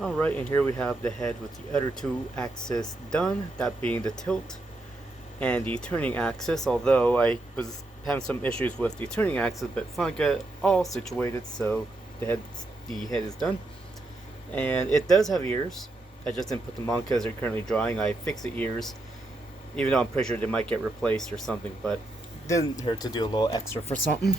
Alright, and here we have the head with the other two axes done, that being the tilt and the turning axis, although I was having some issues with the turning axis, but finally got it all situated, so the head is done. And it does have ears. I just didn't put them on because they're currently drying. I fixed the ears, even though I'm pretty sure they might get replaced or something, but didn't hurt to do a little extra for something.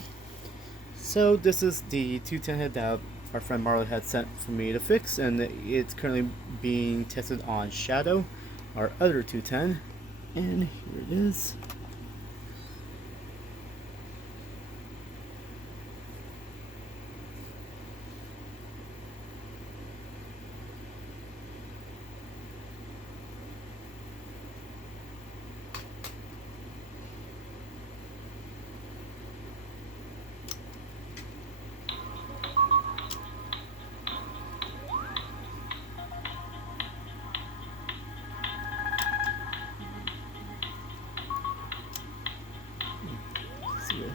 So this is the 210 head that our friend Marley had sent for me to fix, and it's currently being tested on Shadow, our other 210, and here it is. See it.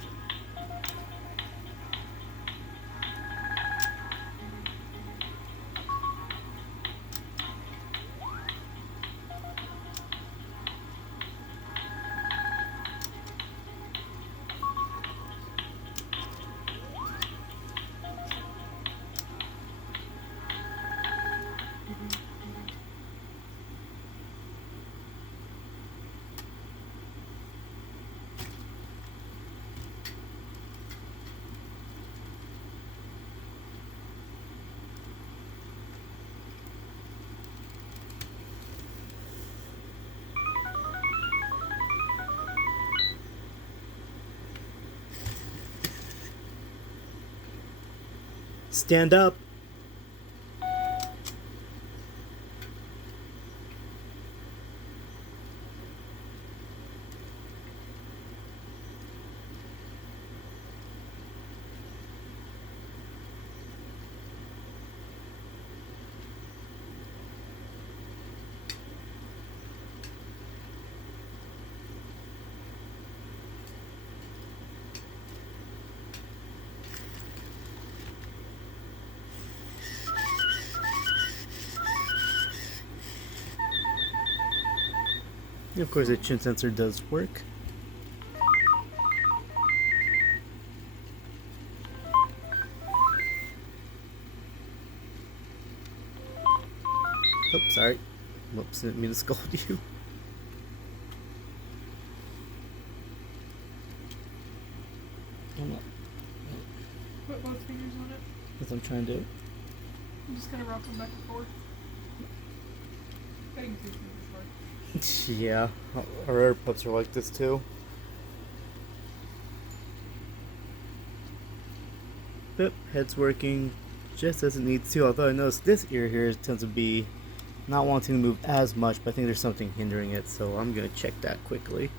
Stand up. And of course, the chin sensor does work. Oh, sorry. Whoops, didn't mean to scold you. Put both fingers on it. As I'm trying to do. I'm just gonna rock them back and forth. Getting two fingers hard. Yeah, our other pups are like this too. Yep, head's working just as it needs to, although I noticed this ear here tends to be not wanting to move as much, but I think there's something hindering it, so I'm going to check that quickly.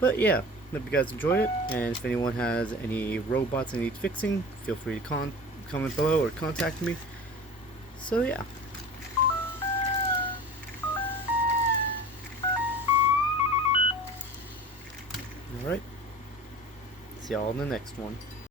But yeah, hope you guys enjoy it, and if anyone has any robots that need fixing, feel free to comment below or contact me. So yeah. Alright, see y'all in the next one.